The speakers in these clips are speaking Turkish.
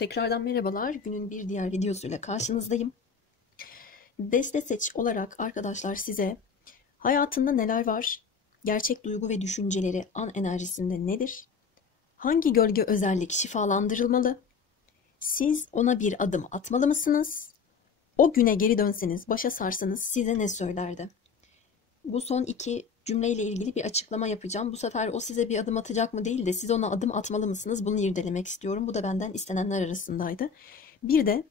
Tekrardan merhabalar. Günün bir diğer videosuyla karşınızdayım. Deste seç olarak arkadaşlar size hayatında neler var? Gerçek duygu ve düşünceleri an enerjisinde nedir? Hangi gölge özellik şifalandırılmalı? Siz ona bir adım atmalı mısınız? O güne geri dönseniz, başa sarsanız size ne söylerdi? Bu son iki cümleyle ilgili bir açıklama yapacağım. Bu sefer o size bir adım atacak mı değil de siz ona adım atmalı mısınız? Bunu irdelemek istiyorum. Bu da benden istenenler arasındaydı. Bir de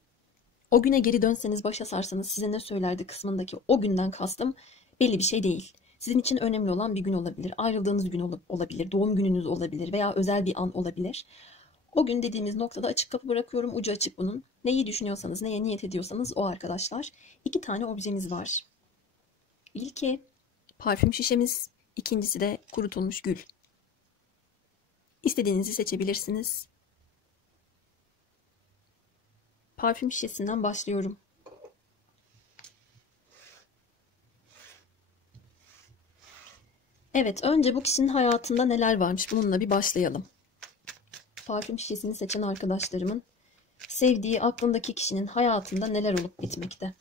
o güne geri dönseniz, başa sarsanız size ne söylerdi kısmındaki o günden kastım belli bir şey değil. Sizin için önemli olan bir gün olabilir. Ayrıldığınız gün olabilir. Doğum gününüz olabilir veya özel bir an olabilir. O gün dediğimiz noktada açık kapı bırakıyorum. Ucu açık bunun. Neyi düşünüyorsanız, neye niyet ediyorsanız o arkadaşlar. İki tane objemiz var. İlki parfüm şişemiz. İkincisi de kurutulmuş gül. İstediğinizi seçebilirsiniz. Parfüm şişesinden başlıyorum. Evet, önce bu kişinin hayatında neler varmış bununla bir başlayalım. Parfüm şişesini seçen arkadaşlarımın sevdiği aklındaki kişinin hayatında neler olup bitmekte.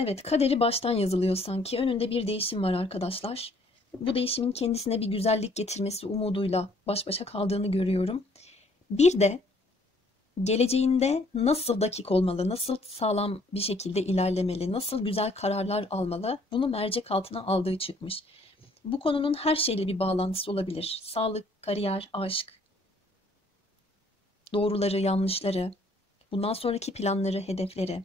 Evet, kaderi baştan yazılıyor sanki. Önünde bir değişim var arkadaşlar. Bu değişimin kendisine bir güzellik getirmesi umuduyla baş başa kaldığını görüyorum. Bir de geleceğinde nasıl dakik olmalı, nasıl sağlam bir şekilde ilerlemeli, nasıl güzel kararlar almalı, bunu mercek altına aldığı çıkmış. Bu konunun her şeyle bir bağlantısı olabilir. Sağlık, kariyer, aşk, doğruları, yanlışları, bundan sonraki planları, hedefleri.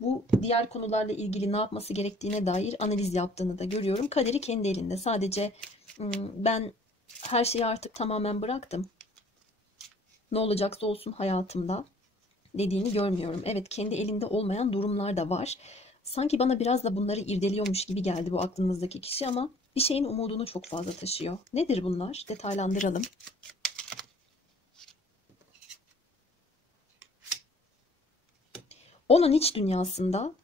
Bu diğer konularla ilgili ne yapması gerektiğine dair analiz yaptığını da görüyorum. Kaderi kendi elinde. Sadece ben her şeyi artık tamamen bıraktım. Ne olacaksa olsun hayatımda dediğini görmüyorum. Evet, kendi elinde olmayan durumlar da var. Sanki bana biraz da bunları irdeliyormuş gibi geldi bu aklınızdaki kişi ama bir şeyin umudunu çok fazla taşıyor. Nedir bunlar? Detaylandıralım. Onun iç dünyasında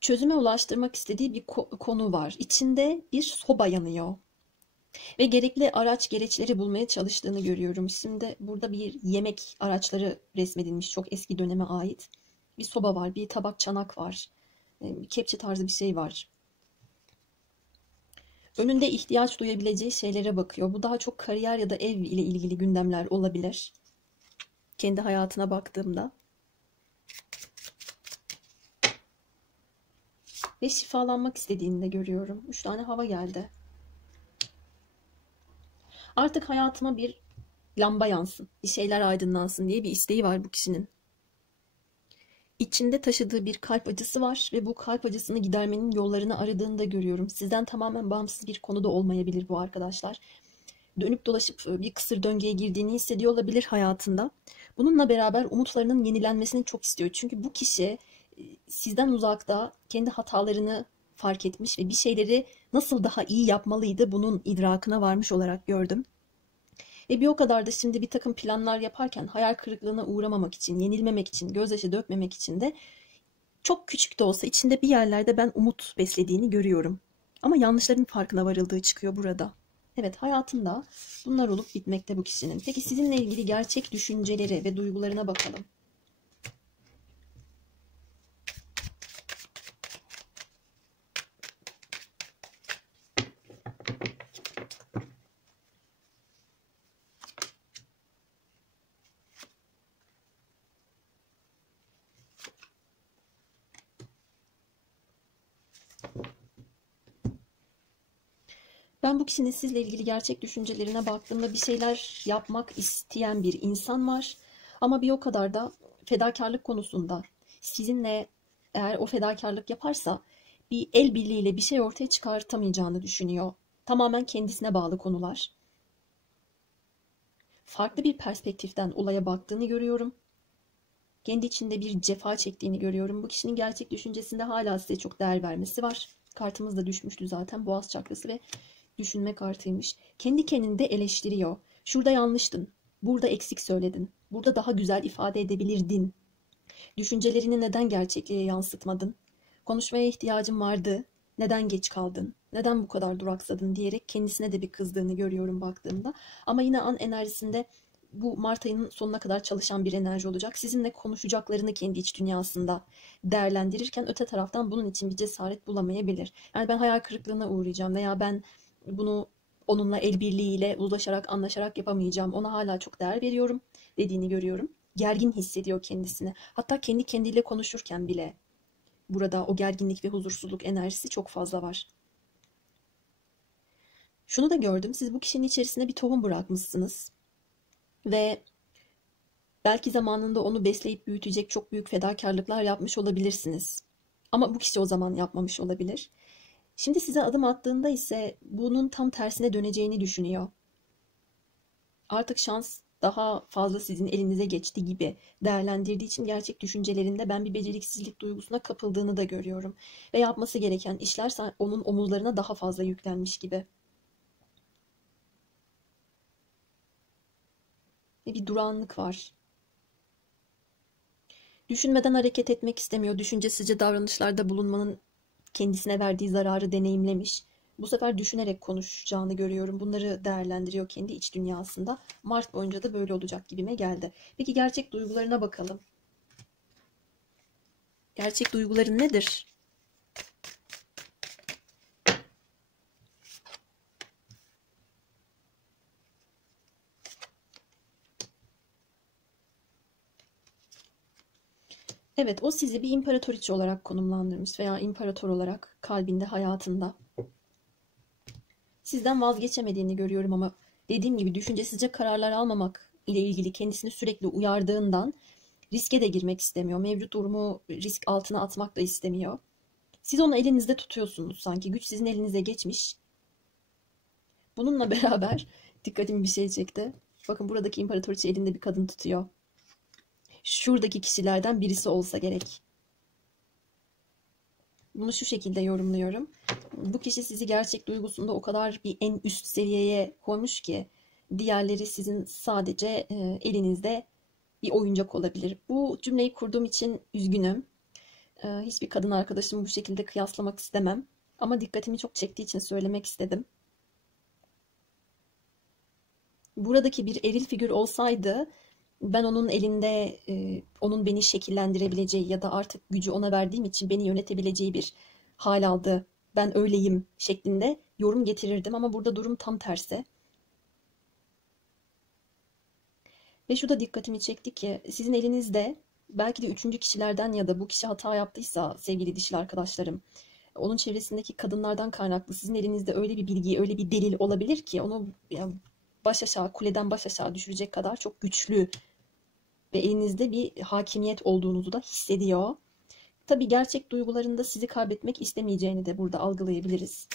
çözüme ulaştırmak istediği bir konu var. İçinde bir soba yanıyor. Ve gerekli araç gereçleri bulmaya çalıştığını görüyorum. Şimdi burada bir yemek araçları resmedilmiş. Çok eski döneme ait. Bir soba var, bir tabak çanak var. Bir kepçe tarzı bir şey var. Önünde ihtiyaç duyabileceği şeylere bakıyor. Bu daha çok kariyer ya da ev ile ilgili gündemler olabilir. Kendi hayatına baktığımda. Ve şifalanmak istediğini de görüyorum. 3 tane hava geldi. Artık hayatıma bir lamba yansın, bir şeyler aydınlansın diye bir isteği var bu kişinin. İçinde taşıdığı bir kalp acısı var ve bu kalp acısını gidermenin yollarını aradığını da görüyorum. Sizden tamamen bağımsız bir konuda olmayabilir bu arkadaşlar. Dönüp dolaşıp bir kısır döngüye girdiğini hissediyor olabilir hayatında. Bununla beraber umutlarının yenilenmesini çok istiyor. Çünkü bu kişi sizden uzakta kendi hatalarını fark etmiş ve bir şeyleri nasıl daha iyi yapmalıydı bunun idrakına varmış olarak gördüm. Ve bir o kadar da şimdi bir takım planlar yaparken hayal kırıklığına uğramamak için, yenilmemek için, gözyaşı dökmemek için de çok küçük de olsa içinde bir yerlerde ben umut beslediğini görüyorum. Ama yanlışların farkına varıldığı çıkıyor burada. Evet, hayatında bunlar olup bitmekte bu kişinin. Peki sizinle ilgili gerçek düşünceleri ve duygularına bakalım. Ben bu kişinin sizle ilgili gerçek düşüncelerine baktığımda bir şeyler yapmak isteyen bir insan var. Ama bir o kadar da fedakarlık konusunda sizinle eğer o fedakarlık yaparsa bir el birliğiyle bir şey ortaya çıkartamayacağını düşünüyor. Tamamen kendisine bağlı konular. Farklı bir perspektiften olaya baktığını görüyorum. Kendi içinde bir cefa çektiğini görüyorum. Bu kişinin gerçek düşüncesinde hala size çok değer vermesi var. Kartımız da düşmüştü zaten. Boğaz çakrası ve düşünme kartıymış. Kendi kendini de eleştiriyor. Şurada yanlıştın. Burada eksik söyledin. Burada daha güzel ifade edebilirdin. Düşüncelerini neden gerçekliğe yansıtmadın? Konuşmaya ihtiyacın vardı. Neden geç kaldın? Neden bu kadar duraksadın diyerek kendisine de bir kızdığını görüyorum baktığımda. Ama yine an enerjisinde bu Mart ayının sonuna kadar çalışan bir enerji olacak. Sizinle konuşacaklarını kendi iç dünyasında değerlendirirken öte taraftan bunun için bir cesaret bulamayabilir. Yani ben hayal kırıklığına uğrayacağım veya ben bunu onunla el birliğiyle uzlaşarak, anlaşarak yapamayacağım. Ona hala çok değer veriyorum dediğini görüyorum. Gergin hissediyor kendisini. Hatta kendi kendiyle konuşurken bile burada o gerginlik ve huzursuzluk enerjisi çok fazla var. Şunu da gördüm. Siz bu kişinin içerisine bir tohum bırakmışsınız ve belki zamanında onu besleyip büyütecek çok büyük fedakarlıklar yapmış olabilirsiniz. Ama bu kişi o zaman yapmamış olabilir. Şimdi size adım attığında ise bunun tam tersine döneceğini düşünüyor. Artık şans daha fazla sizin elinize geçti gibi değerlendirdiği için gerçek düşüncelerinde ben bir beceriksizlik duygusuna kapıldığını da görüyorum. Ve yapması gereken işler onun omuzlarına daha fazla yüklenmiş gibi. Ve bir durağanlık var. Düşünmeden hareket etmek istemiyor. Düşüncesizce davranışlarda bulunmanın kendisine verdiği zararı deneyimlemiş. Bu sefer düşünerek konuşacağını görüyorum. Bunları değerlendiriyor kendi iç dünyasında. Mart boyunca da böyle olacak gibime geldi. Peki gerçek duygularına bakalım. Gerçek duyguların nedir? Evet, o sizi bir imparatoriçe olarak konumlandırmış veya imparator olarak kalbinde, hayatında. Sizden vazgeçemediğini görüyorum ama dediğim gibi düşüncesizce kararlar almamak ile ilgili kendisini sürekli uyardığından riske de girmek istemiyor. Mevcut durumu risk altına atmak da istemiyor. Siz onu elinizde tutuyorsunuz sanki. Güç sizin elinize geçmiş. Bununla beraber dikkatimi bir şey çekti. Bakın buradaki imparatoriçe elinde bir kadın tutuyor. Şuradaki kişilerden birisi olsa gerek. Bunu şu şekilde yorumluyorum. Bu kişi sizi gerçek duygusunda o kadar bir en üst seviyeye koymuş ki diğerleri sizin sadece elinizde bir oyuncak olabilir. Bu cümleyi kurduğum için üzgünüm. Hiçbir kadın arkadaşımı bu şekilde kıyaslamak istemem. Ama dikkatimi çok çektiği için söylemek istedim. Buradaki bir eril figür olsaydı ben onun elinde onun beni şekillendirebileceği ya da artık gücü ona verdiğim için beni yönetebileceği bir hal aldı. Ben öyleyim şeklinde yorum getirirdim ama burada durum tam tersi. Ve şu da dikkatimi çekti ki sizin elinizde belki de üçüncü kişilerden ya da bu kişi hata yaptıysa sevgili dişil arkadaşlarım, onun çevresindeki kadınlardan kaynaklı sizin elinizde öyle bir bilgi, öyle bir delil olabilir ki onu baş aşağı, kuleden baş aşağı düşürecek kadar çok güçlü ve elinizde bir hakimiyet olduğunuzu da hissediyor. Tabii gerçek duygularında sizi kaybetmek istemeyeceğini de burada algılayabiliriz.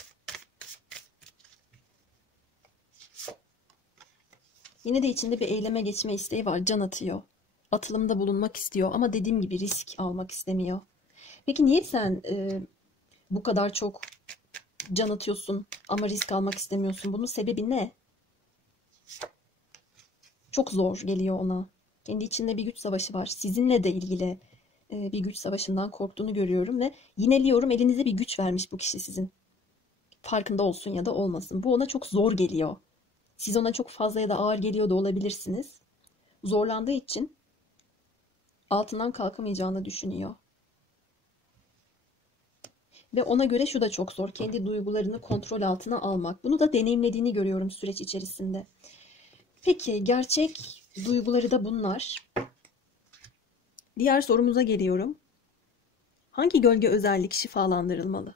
Yine de içinde bir eyleme geçme isteği var. Can atıyor. Atılımda bulunmak istiyor ama dediğim gibi risk almak istemiyor. Peki niye sen bu kadar çok can atıyorsun ama risk almak istemiyorsun? Bunun sebebi ne? Çok zor geliyor ona. Kendi içinde bir güç savaşı var. Sizinle de ilgili bir güç savaşından korktuğunu görüyorum ve yineliyorum, elinize bir güç vermiş bu kişi sizin. Farkında olsun ya da olmasın. Bu ona çok zor geliyor. Siz ona çok fazla ya da ağır geliyor da olabilirsiniz. Zorlandığı için altından kalkamayacağını düşünüyor. Ve ona göre şu da çok zor. Kendi duygularını kontrol altına almak. Bunu da deneyimlediğini görüyorum süreç içerisinde. Peki gerçek duyguları da bunlar. Diğer sorumuza geliyorum. Hangi gölge özellik şifalandırılmalı?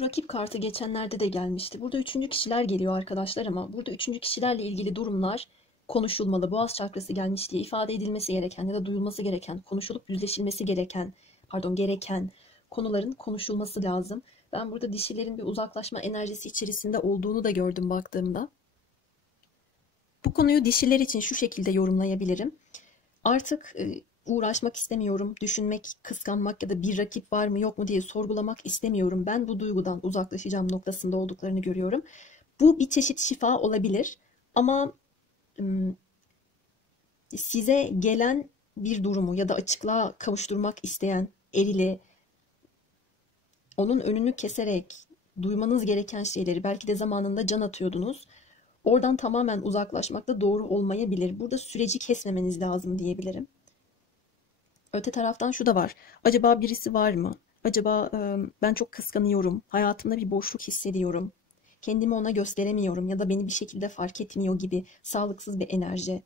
Şu rakip kartı geçenlerde de gelmişti. Burada üçüncü kişiler geliyor arkadaşlar ama burada üçüncü kişilerle ilgili durumlar konuşulmalı. Boğaz çakrası gelmiş diye ifade edilmesi gereken ya da duyulması gereken, konuşulup yüzleşilmesi gereken konuların konuşulması lazım. Ben burada dişilerin bir uzaklaşma enerjisi içerisinde olduğunu da gördüm baktığımda. Bu konuyu dişiler için şu şekilde yorumlayabilirim. Artık uğraşmak istemiyorum, düşünmek, kıskanmak ya da bir rakip var mı yok mu diye sorgulamak istemiyorum. Ben bu duygudan uzaklaşacağım noktasında olduklarını görüyorum. Bu bir çeşit şifa olabilir ama size gelen bir durumu ya da açıklığa kavuşturmak isteyen erili, onun önünü keserek duymanız gereken şeyleri belki de zamanında can atıyordunuz. Oradan tamamen uzaklaşmak da doğru olmayabilir. Burada süreci kesmemeniz lazım diyebilirim. Öte taraftan şu da var. Acaba birisi var mı? Acaba ben çok kıskanıyorum. Hayatımda bir boşluk hissediyorum. Kendimi ona gösteremiyorum ya da beni bir şekilde fark etmiyor gibi sağlıksız bir enerji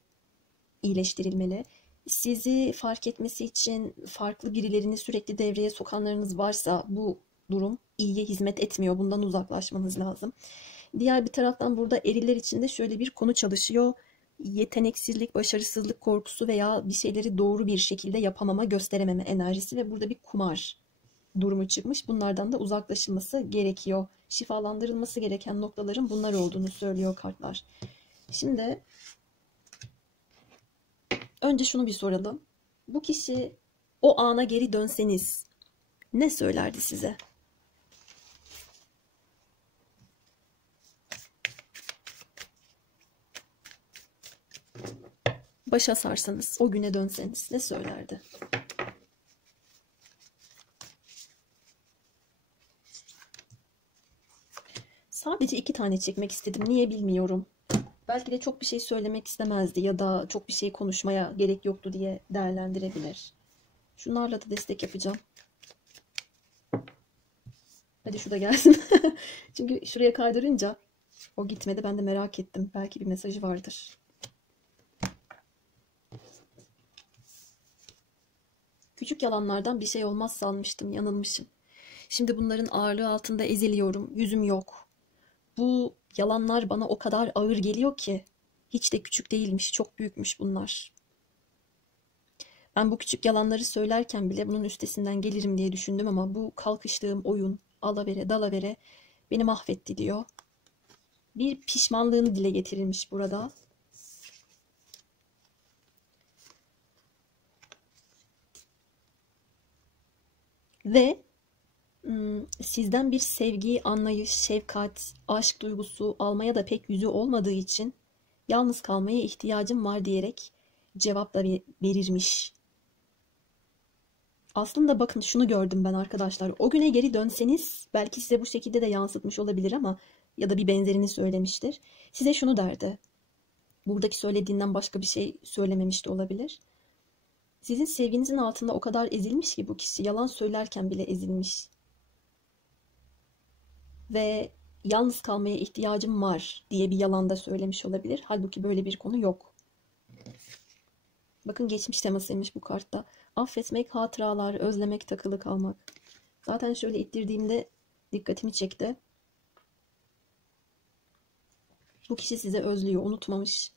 iyileştirilmeli. Sizi fark etmesi için farklı birilerini sürekli devreye sokanlarınız varsa bu durum iyiye hizmet etmiyor. Bundan uzaklaşmanız lazım. Diğer bir taraftan burada eriller için de şöyle bir konu çalışıyor. Yeteneksizlik, başarısızlık korkusu veya bir şeyleri doğru bir şekilde yapamama, gösterememe enerjisi ve burada bir kumar durumu çıkmış. Bunlardan da uzaklaşılması gerekiyor. Şifalandırılması gereken noktaların bunlar olduğunu söylüyor kartlar. Şimdi önce şunu bir soralım. Bu kişi o ana geri dönseniz ne söylerdi size? Başa sarsanız, o güne dönseniz ne söylerdi? Sadece 2 tane çekmek istedim. Niye bilmiyorum. Belki de çok bir şey söylemek istemezdi ya da çok bir şey konuşmaya gerek yoktu diye değerlendirebilir. Şunlarla da destek yapacağım. Hadi şu da gelsin. Çünkü şuraya kaydırınca o gitmedi. Ben de merak ettim. Belki bir mesajı vardır. Küçük yalanlardan bir şey olmaz sanmıştım. Yanılmışım. Şimdi bunların ağırlığı altında eziliyorum. Yüzüm yok. Bu yalanlar bana o kadar ağır geliyor ki. Hiç de küçük değilmiş. Çok büyükmüş bunlar. Ben bu küçük yalanları söylerken bile bunun üstesinden gelirim diye düşündüm ama bu kalkıştığım oyun, alavere dalavere beni mahvetti diyor. Bir pişmanlığını dile getirilmiş burada. Ve sizden bir sevgi, anlayış, şefkat, aşk duygusu almaya da pek yüzü olmadığı için yalnız kalmaya ihtiyacım var diyerek cevap da verirmiş. Aslında bakın şunu gördüm ben arkadaşlar. O güne geri dönseniz belki size bu şekilde de yansıtmış olabilir ama ya da bir benzerini söylemiştir. Size şunu derdi. Buradaki söylediğinden başka bir şey söylememiş de olabilir. Sizin sevginizin altında o kadar ezilmiş ki bu kişi yalan söylerken bile ezilmiş. Ve yalnız kalmaya ihtiyacım var diye bir yalan da söylemiş olabilir. Halbuki böyle bir konu yok. Bakın geçmiş temasıymış bu kartta. Affetmek, hatıralar, özlemek, takılı kalmak. Zaten şöyle ittirdiğimde dikkatimi çekti. Bu kişi sizi özlüyor, unutmamış.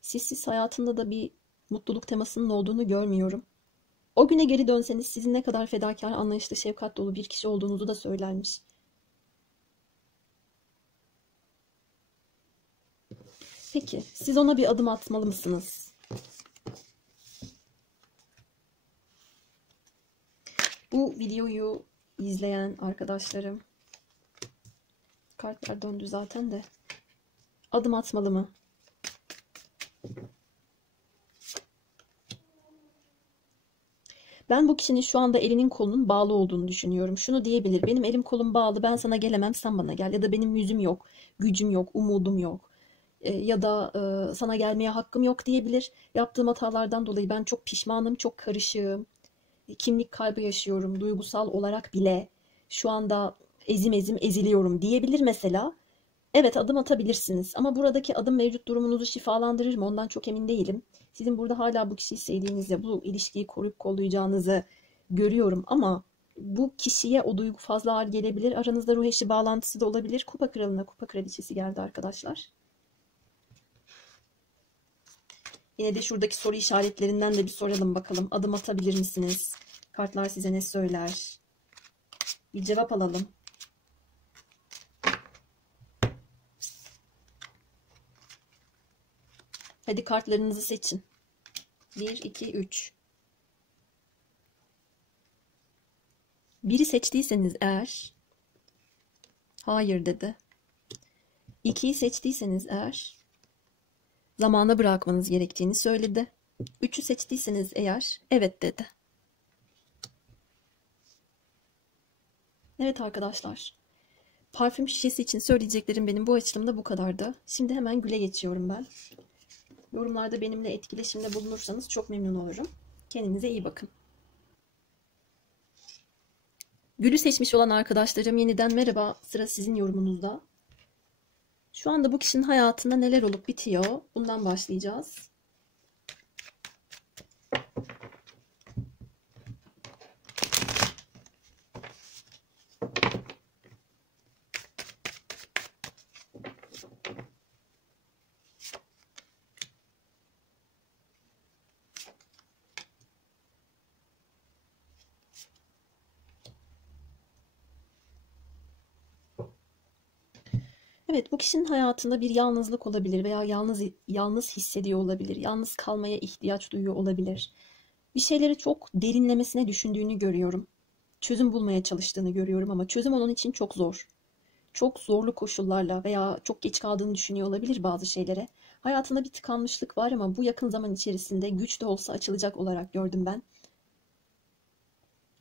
Siz hayatında da bir mutluluk temasının olduğunu görmüyorum. O güne geri dönseniz sizin ne kadar fedakar, anlayışlı, şefkat dolu bir kişi olduğunuzu da söylermiş. Peki, siz ona bir adım atmalı mısınız? Bu videoyu izleyen arkadaşlarım, kartlar döndü zaten de, adım atmalı mı? Ben bu kişinin şu anda elinin kolunun bağlı olduğunu düşünüyorum. Şunu diyebilir, benim elim kolum bağlı, ben sana gelemem, sen bana gel. Ya da benim yüzüm yok, gücüm yok, umudum yok. Ya da sana gelmeye hakkım yok diyebilir. Yaptığım hatalardan dolayı ben çok pişmanım, çok karışığım. Kimlik kaybı yaşıyorum, duygusal olarak bile şu anda ezim eziliyorum diyebilir mesela. Evet, adım atabilirsiniz ama buradaki adım mevcut durumunuzu şifalandırır mı ondan çok emin değilim. Sizin burada hala bu kişiyi sevdiğinizde bu ilişkiyi koruyup kollayacağınızı görüyorum ama Bu kişiye o duygu fazla ağır gelebilir. Aranızda ruh eşi bağlantısı da olabilir. Kupa kralına kupa kraliçesi geldi arkadaşlar. Yine de şuradaki soru işaretlerinden de bir soralım bakalım. Adım atabilir misiniz? Kartlar size ne söyler? Bir cevap alalım. Hadi kartlarınızı seçin. 1, 2, 3. Biri seçtiyseniz eğer hayır dedi. 2'yi seçtiyseniz eğer zamana bırakmanız gerektiğini söyledi. 3'ü seçtiyseniz eğer evet dedi. Evet arkadaşlar. Parfüm şişesi için söyleyeceklerim benim bu açılımda bu kadardı. Şimdi hemen güle geçiyorum ben. Yorumlarda benimle etkileşimde bulunursanız çok memnun olurum. Kendinize iyi bakın. Gülü seçmiş olan arkadaşlarım yeniden merhaba. Sıra sizin yorumunuzda. Şu anda bu kişinin hayatında neler olup bitiyor? Bundan başlayacağız. Evet, bu kişinin hayatında bir yalnızlık olabilir veya yalnız hissediyor olabilir. Yalnız kalmaya ihtiyaç duyuyor olabilir. Bir şeyleri çok derinlemesine düşündüğünü görüyorum. Çözüm bulmaya çalıştığını görüyorum ama çözüm onun için çok zor. Çok zorlu koşullarla veya çok geç kaldığını düşünüyor olabilir bazı şeylere. Hayatında bir tıkanmışlık var ama bu yakın zaman içerisinde güç de olsa açılacak olarak gördüm ben.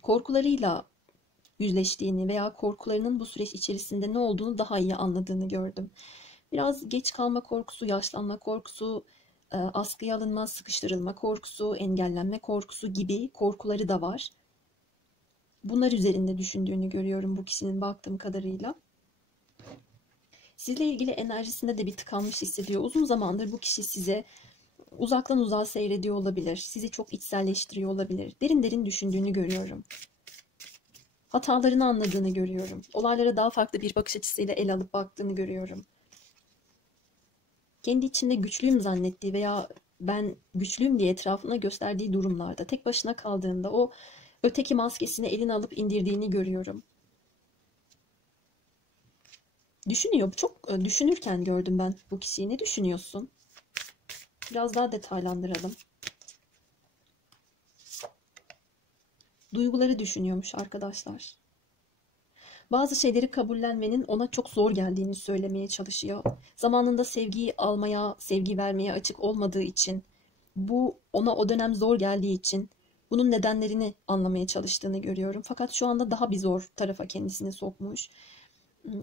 Korkularıyla yüzleştiğini veya korkularının bu süreç içerisinde ne olduğunu daha iyi anladığını gördüm. Biraz geç kalma korkusu, yaşlanma korkusu, askıya alınma, sıkıştırılma korkusu, engellenme korkusu gibi korkuları da var. Bunlar üzerinde düşündüğünü görüyorum bu kişinin baktığım kadarıyla. Sizle ilgili enerjisinde de bir tıkanmış hissediyor. Uzun zamandır bu kişi size uzaktan uzağa seyrediyor olabilir. Sizi çok içselleştiriyor olabilir. Derin derin düşündüğünü görüyorum. Hatalarını anladığını görüyorum. Olaylara daha farklı bir bakış açısıyla ele alıp baktığını görüyorum. Kendi içinde güçlüyüm zannettiği veya ben güçlüyüm diye etrafına gösterdiği durumlarda tek başına kaldığında o öteki maskesini eline alıp indirdiğini görüyorum. Düşünüyor. Çok düşünürken gördüm ben bu kişiyi. Ne düşünüyorsun? Biraz daha detaylandıralım. Duyguları düşünüyormuş arkadaşlar. Bazı şeyleri kabullenmenin ona çok zor geldiğini söylemeye çalışıyor. Zamanında sevgiyi almaya, sevgi vermeye açık olmadığı için, bu ona o dönem zor geldiği için bunun nedenlerini anlamaya çalıştığını görüyorum. Fakat şu anda daha bir zor tarafa kendisini sokmuş.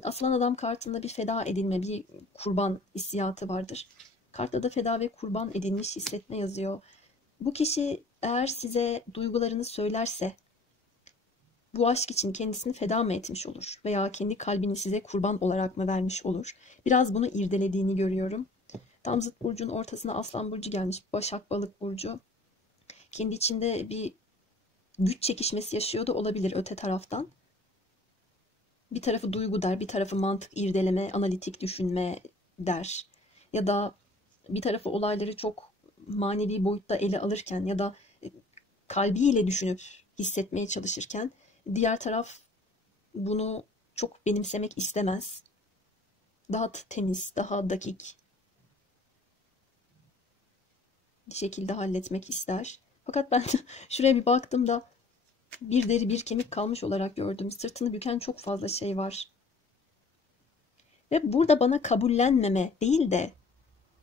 Aslan adam kartında bir feda edilme, bir kurban hissiyatı vardır. Kartta da feda ve kurban edilmiş hissetme yazıyor. Bu kişi eğer size duygularını söylerse bu aşk için kendisini feda mı etmiş olur? Veya kendi kalbini size kurban olarak mı vermiş olur? Biraz bunu irdelediğini görüyorum. Tam zıt burcun ortasına Aslan burcu gelmiş. Başak Balık burcu. Kendi içinde bir güç çekişmesi yaşıyor da olabilir öte taraftan. Bir tarafı duygu der, bir tarafı mantık, irdeleme, analitik düşünme der. Ya da bir tarafı olayları çok manevi boyutta ele alırken ya da kalbiyle düşünüp hissetmeye çalışırken diğer taraf bunu çok benimsemek istemez. Daha temiz, daha dakik bir şekilde halletmek ister. Fakat ben şuraya bir baktığımda bir deri bir kemik kalmış olarak gördüm. Sırtını büken çok fazla şey var. Ve burada bana kabullenmeme değil de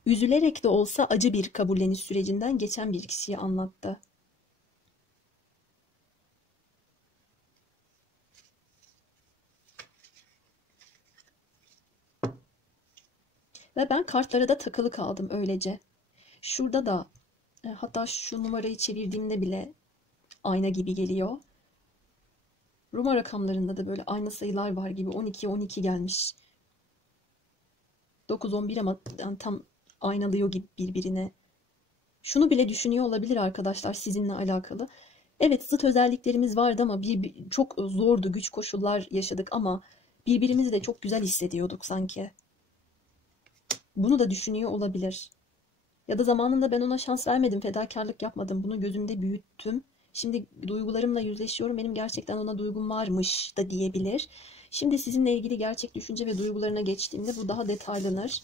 üzülerek de olsa acı bir kabulleniş sürecinden geçen bir kişiyi anlattı. Ve ben kartlara da takılı kaldım öylece. Şurada da hatta şu numarayı çevirdiğimde bile ayna gibi geliyor. Roma rakamlarında da böyle ayna sayılar var gibi 12 12 gelmiş. 9 11 ama yani tam aynalıyor gibi birbirine. Şunu bile düşünüyor olabilir arkadaşlar sizinle alakalı. Evet, zıt özelliklerimiz vardı ama çok zordu, güç koşullar yaşadık ama birbirimizi de çok güzel hissediyorduk sanki. Bunu da düşünüyor olabilir. Ya da zamanında ben ona şans vermedim, fedakarlık yapmadım. Bunu gözümde büyüttüm. Şimdi duygularımla yüzleşiyorum. Benim gerçekten ona duygum varmış da diyebilir. Şimdi sizinle ilgili gerçek düşünce ve duygularına geçtiğimde bu daha detaylanır.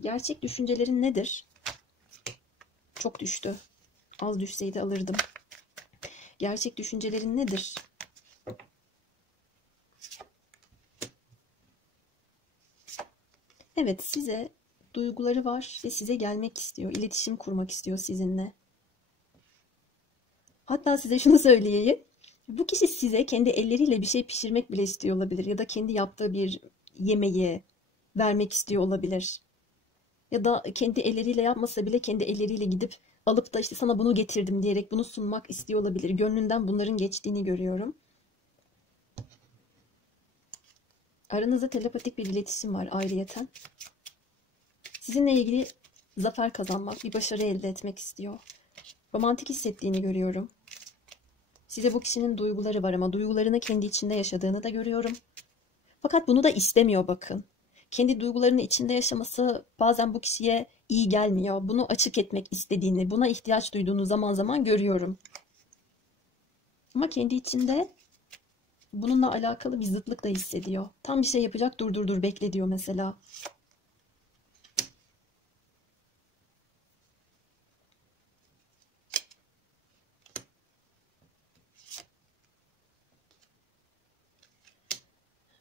Gerçek düşüncelerin nedir? Çok düştü. Az düşseydi alırdım. Gerçek düşüncelerin nedir? Evet, size duyguları var ve size gelmek istiyor. İletişim kurmak istiyor sizinle. Hatta size şunu söyleyeyim. Bu kişi size kendi elleriyle bir şey pişirmek bile istiyor olabilir. Ya da kendi yaptığı bir yemeği vermek istiyor olabilir. Ya da kendi elleriyle yapmasa bile kendi elleriyle gidip alıp da işte sana bunu getirdim diyerek bunu sunmak istiyor olabilir. Gönlünden bunların geçtiğini görüyorum. Aranızda telepatik bir iletişim var ayrıyeten. Sizinle ilgili zafer kazanmak, bir başarı elde etmek istiyor. Romantik hissettiğini görüyorum. Size bu kişinin duyguları var ama duygularını kendi içinde yaşadığını da görüyorum. Fakat bunu da istemiyor bakın. Kendi duygularını içinde yaşaması bazen bu kişiye iyi gelmiyor. Bunu açık etmek istediğini, buna ihtiyaç duyduğunu zaman zaman görüyorum. Ama kendi içinde bununla alakalı bir zıtlık da hissediyor. Tam bir şey yapacak, dur dur dur bekle diyor mesela.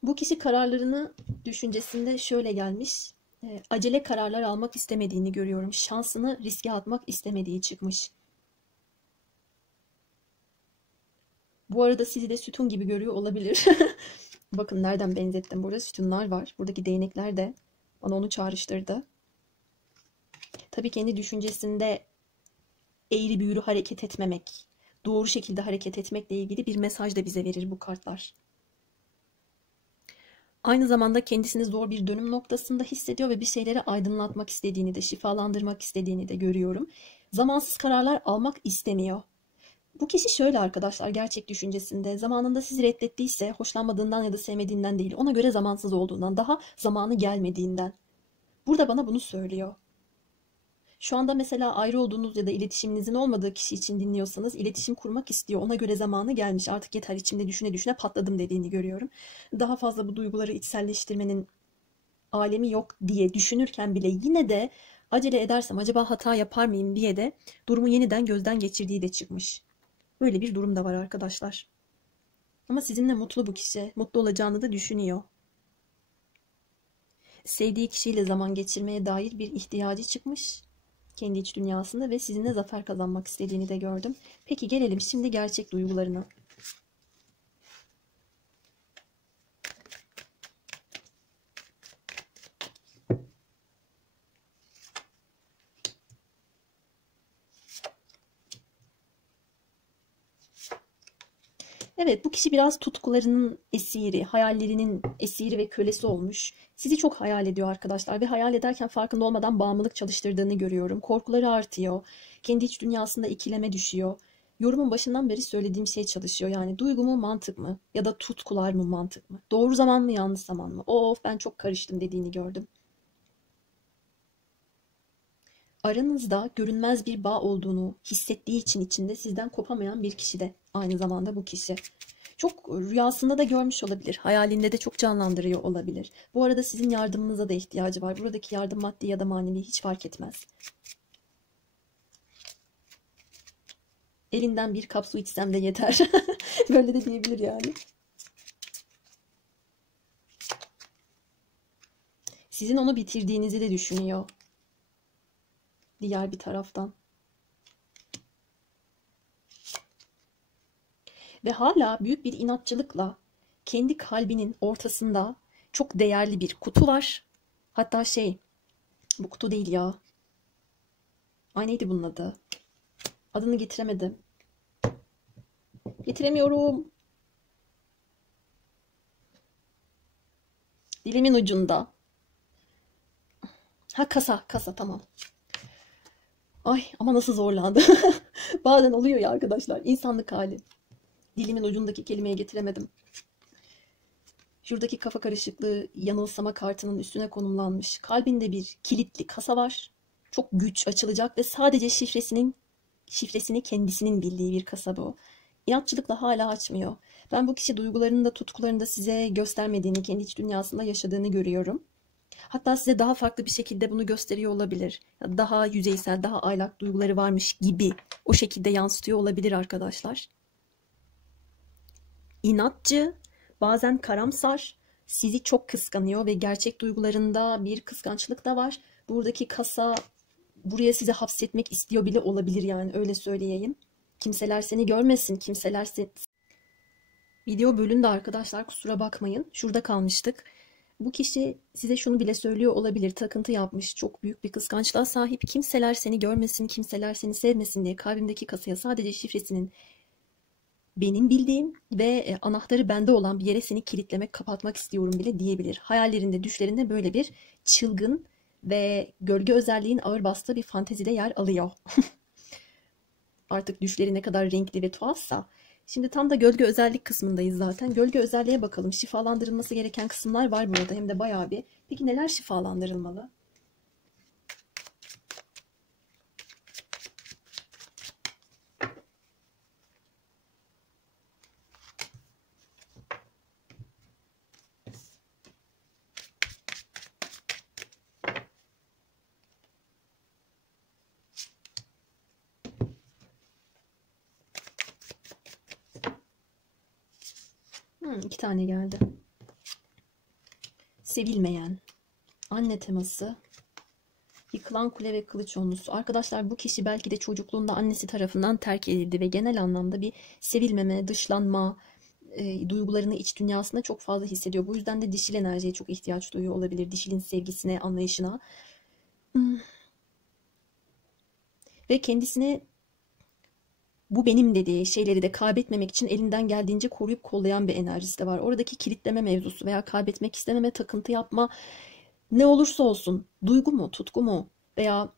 Bu kişi kararlarını düşüncesinde şöyle gelmiş. Acele kararlar almak istemediğini görüyorum. Şansını riske atmak istemediği çıkmış. Bu arada sizi de sütun gibi görüyor olabilir. Bakın nereden benzettim. Burada sütunlar var. Buradaki değnekler de bana onu çağrıştırdı. Tabii kendi düşüncesinde eğri büğrü hareket etmemek, doğru şekilde hareket etmekle ilgili bir mesaj da bize verir bu kartlar. Aynı zamanda kendisini zor bir dönüm noktasında hissediyor ve bir şeyleri aydınlatmak istediğini de, şifalandırmak istediğini de görüyorum. Zamansız kararlar almak istemiyor. Bu kişi şöyle arkadaşlar, gerçek düşüncesinde zamanında sizi reddettiyse hoşlanmadığından ya da sevmediğinden değil, ona göre zamansız olduğundan, daha zamanı gelmediğinden. Burada bana bunu söylüyor. Şu anda mesela ayrı olduğunuz ya da iletişiminizin olmadığı kişi için dinliyorsanız iletişim kurmak istiyor. Ona göre zamanı gelmiş. Artık yeter, içimde düşüne düşüne patladım dediğini görüyorum. Daha fazla bu duyguları içselleştirmenin alemi yok diye düşünürken bile yine de acele edersem acaba hata yapar mıyım diye de durumu yeniden gözden geçirdiği de çıkmış. Böyle bir durum da var arkadaşlar. Ama sizinle mutlu bu kişi. Mutlu olacağını da düşünüyor. Sevdiği kişiyle zaman geçirmeye dair bir ihtiyacı çıkmış. Kendi iç dünyasında ve sizinle zafer kazanmak istediğini de gördüm. Peki gelelim şimdi gerçek duygularına. Evet, bu kişi biraz tutkularının esiri, hayallerinin esiri ve kölesi olmuş. Sizi çok hayal ediyor arkadaşlar ve hayal ederken farkında olmadan bağımlılık çalıştırdığını görüyorum. Korkuları artıyor. Kendi iç dünyasında ikileme düşüyor. Yorumun başından beri söylediğim şey çalışıyor. Yani duygu mu mantık mı? Ya da tutkular mı mantık mı? Doğru zaman mı yanlış zaman mı? Of ben çok karıştım dediğini gördüm. Aranızda görünmez bir bağ olduğunu hissettiği için içinde sizden kopamayan bir kişi de aynı zamanda bu kişi. Çok rüyasında da görmüş olabilir. Hayalinde de çok canlandırıyor olabilir. Bu arada sizin yardımınıza da ihtiyacı var. Buradaki yardım maddi ya da manevi hiç fark etmez. Elinden bir kap su içsem de yeter. Böyle de diyebilir yani. Sizin onu bitirdiğinizi de düşünüyor. Diğer bir taraftan. Ve hala büyük bir inatçılıkla kendi kalbinin ortasında çok değerli bir kutu var. Hatta bu kutu değil ya. Ay neydi bunun adı? Adını getiremedim. Getiremiyorum. Dilimin ucunda. Ha kasa, kasa tamam. Ay ama nasıl zorlandı. Bazen oluyor ya arkadaşlar. İnsanlık hali. Dilimin ucundaki kelimeye getiremedim. Şuradaki kafa karışıklığı yanılsama kartının üstüne konumlanmış. Kalbinde bir kilitli kasa var. Çok güç açılacak ve sadece şifresini kendisinin bildiği bir kasa bu. İnatçılıkla hala açmıyor. Ben bu kişi duygularını da tutkularını da size göstermediğini, kendi iç dünyasında yaşadığını görüyorum. Hatta size daha farklı bir şekilde bunu gösteriyor olabilir. Daha yüzeysel, daha aylak duyguları varmış gibi o şekilde yansıtıyor olabilir arkadaşlar. İnatçı, bazen karamsar, sizi çok kıskanıyor ve gerçek duygularında bir kıskançlık da var. Buradaki kasa buraya sizi hapsetmek istiyor bile olabilir, yani öyle söyleyeyim. Kimseler seni görmesin, kimseler seni... Video bölündü arkadaşlar, kusura bakmayın. Şurada kalmıştık. Bu kişi size şunu bile söylüyor olabilir. Takıntı yapmış, çok büyük bir kıskançlığa sahip. Kimseler seni görmesin, kimseler seni sevmesin diye kalbimdeki kasaya sadece şifresinin benim bildiğim ve anahtarı bende olan bir yere seni kilitlemek, kapatmak istiyorum bile diyebilir. Hayallerinde, düşlerinde böyle bir çılgın ve gölge özelliğin ağır bastığı bir fantezide yer alıyor. Artık düşleri ne kadar renkli ve tuhafsa. Şimdi tam da gölge özellik kısmındayız zaten. Gölge özelliğe bakalım. Şifalandırılması gereken kısımlar var burada. Hem de bayağı bir. Peki neler şifalandırılmalı? İki tane geldi. Sevilmeyen, anne teması, yıkılan kule ve kılıç onlusu. Arkadaşlar bu kişi belki de çocukluğunda annesi tarafından terk edildi ve genel anlamda bir sevilmeme, dışlanma duygularını iç dünyasında çok fazla hissediyor. Bu yüzden de dişil enerjiye çok ihtiyaç duyuyor olabilir. Dişilin sevgisine, anlayışına. Ve kendisine bu benim dediği şeyleri de kaybetmemek için elinden geldiğince koruyup kollayan bir enerjisi de var. Oradaki kilitleme mevzusu veya kaybetmek istememe, takıntı yapma, ne olursa olsun, duygu mu, tutku mu veya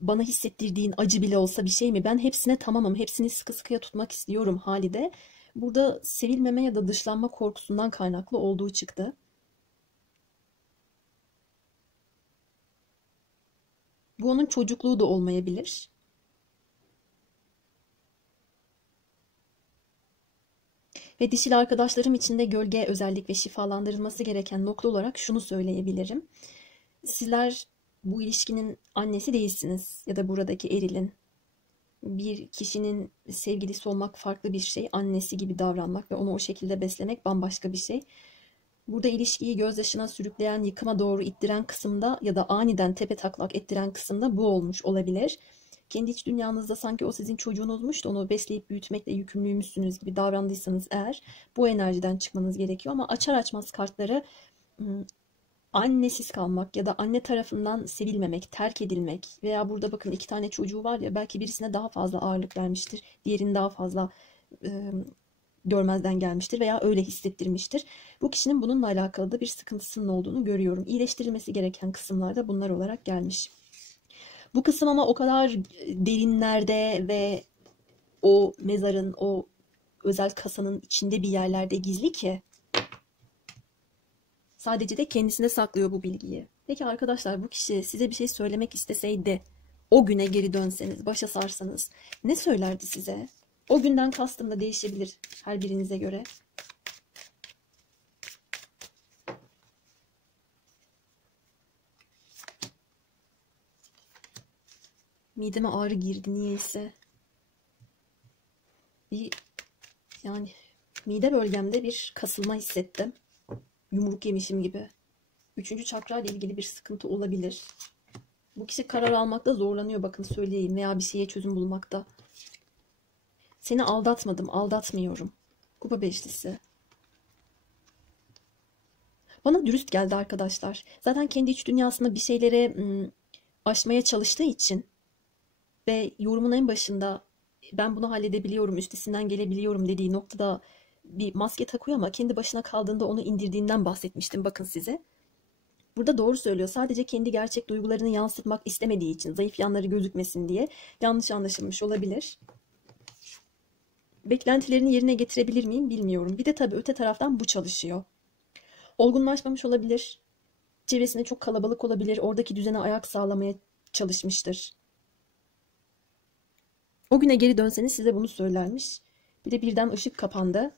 bana hissettirdiğin acı bile olsa bir şey mi? Ben hepsine tamamım, hepsini sıkı sıkıya tutmak istiyorum hali de burada sevilmeme ya da dışlanma korkusundan kaynaklı olduğu çıktı. Bu onun çocukluğu da olmayabilir. Ve dişil arkadaşlarım için de gölge özellik ve şifalandırılması gereken nokta olarak şunu söyleyebilirim. Sizler bu ilişkinin annesi değilsiniz ya da buradaki erilin. Bir kişinin sevgilisi olmak farklı bir şey. Annesi gibi davranmak ve onu o şekilde beslemek bambaşka bir şey. Burada ilişkiyi gözyaşına sürükleyen, yıkıma doğru ittiren kısımda ya da aniden tepe taklak ettiren kısımda bu olmuş olabilir. Kendi iç dünyanızda sanki o sizin çocuğunuzmuş da onu besleyip büyütmekle yükümlüymüşsünüz gibi davrandıysanız eğer bu enerjiden çıkmanız gerekiyor. Ama açar açmaz kartları annesiz kalmak ya da anne tarafından sevilmemek, terk edilmek veya burada bakın iki tane çocuğu var ya, belki birisine daha fazla ağırlık vermiştir, diğerini daha fazla görmezden gelmiştir veya öyle hissettirmiştir. Bu kişinin bununla alakalı da bir sıkıntısının olduğunu görüyorum. İyileştirilmesi gereken kısımlar da bunlar olarak gelmiş. Bu kısım ama o kadar derinlerde ve o mezarın, o özel kasanın içinde bir yerlerde gizli ki sadece de kendisine saklıyor bu bilgiyi. Peki arkadaşlar, bu kişi size bir şey söylemek isteseydi, o güne geri dönseniz, başa sarsanız ne söylerdi size? O günden kastım da değişebilir her birinize göre. Mideme ağrı girdi niyeyse. Yani mide bölgemde bir kasılma hissettim. Yumruk yemişim gibi. Üçüncü çakra ile ilgili bir sıkıntı olabilir. Bu kişi karar almakta zorlanıyor, bakın söyleyeyim, veya bir şeye çözüm bulmakta. Seni aldatmadım, aldatmıyorum. Kupa beşlisi. Bana dürüst geldi arkadaşlar. Zaten kendi iç dünyasında bir şeylere aşmaya çalıştığı için ve yorumun en başında ben bunu halledebiliyorum, üstesinden gelebiliyorum dediği noktada bir maske takıyor ama kendi başına kaldığında onu indirdiğinden bahsetmiştim bakın size. Burada doğru söylüyor. Sadece kendi gerçek duygularını yansıtmak istemediği için, zayıf yanları gözükmesin diye yanlış anlaşılmış olabilir. Beklentilerini yerine getirebilir miyim bilmiyorum. Bir de tabii öte taraftan bu çalışıyor. Olgunlaşmamış olabilir. Çevresinde çok kalabalık olabilir. Oradaki düzene ayak sağlamaya çalışmıştır. O güne geri dönseniz size bunu söylermiş. Bir de birden ışık kapandı.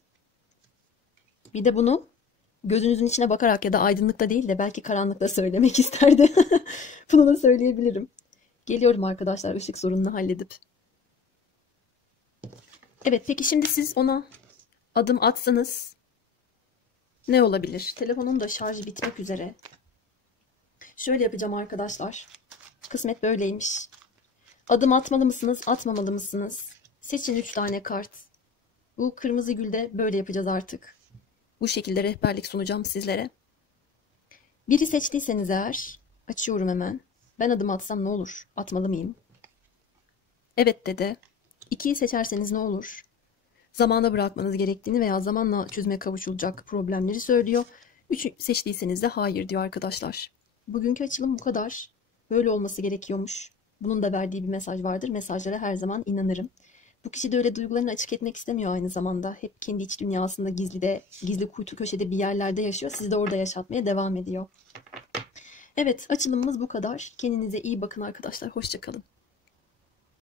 Bir de bunu gözünüzün içine bakarak ya da aydınlıkta değil de belki karanlıkta söylemek isterdi. Bunu da söyleyebilirim. Geliyorum arkadaşlar ışık sorununu halledip. Evet, peki şimdi siz ona adım atsanız ne olabilir? Telefonum da şarjı bitmek üzere. Şöyle yapacağım arkadaşlar. Kısmet böyleymiş. Adım atmalı mısınız, atmamalı mısınız? Seçin 3 tane kart. Bu kırmızı gülde böyle yapacağız artık. Bu şekilde rehberlik sunacağım sizlere. Biri seçtiyseniz eğer, açıyorum hemen. Ben adım atsam ne olur? Atmalı mıyım? Evet dedi. 2'yi seçerseniz ne olur? Zamana bırakmanız gerektiğini veya zamanla çözüme kavuşulacak problemleri söylüyor. 3'ü seçtiyseniz de hayır diyor arkadaşlar. Bugünkü açılım bu kadar. Böyle olması gerekiyormuş. Bunun da verdiği bir mesaj vardır. Mesajlara her zaman inanırım. Bu kişi de öyle duygularını açık etmek istemiyor aynı zamanda. Hep kendi iç dünyasında gizli kuytu köşede bir yerlerde yaşıyor. Sizi de orada yaşatmaya devam ediyor. Evet, açılımımız bu kadar. Kendinize iyi bakın arkadaşlar. Hoşça kalın.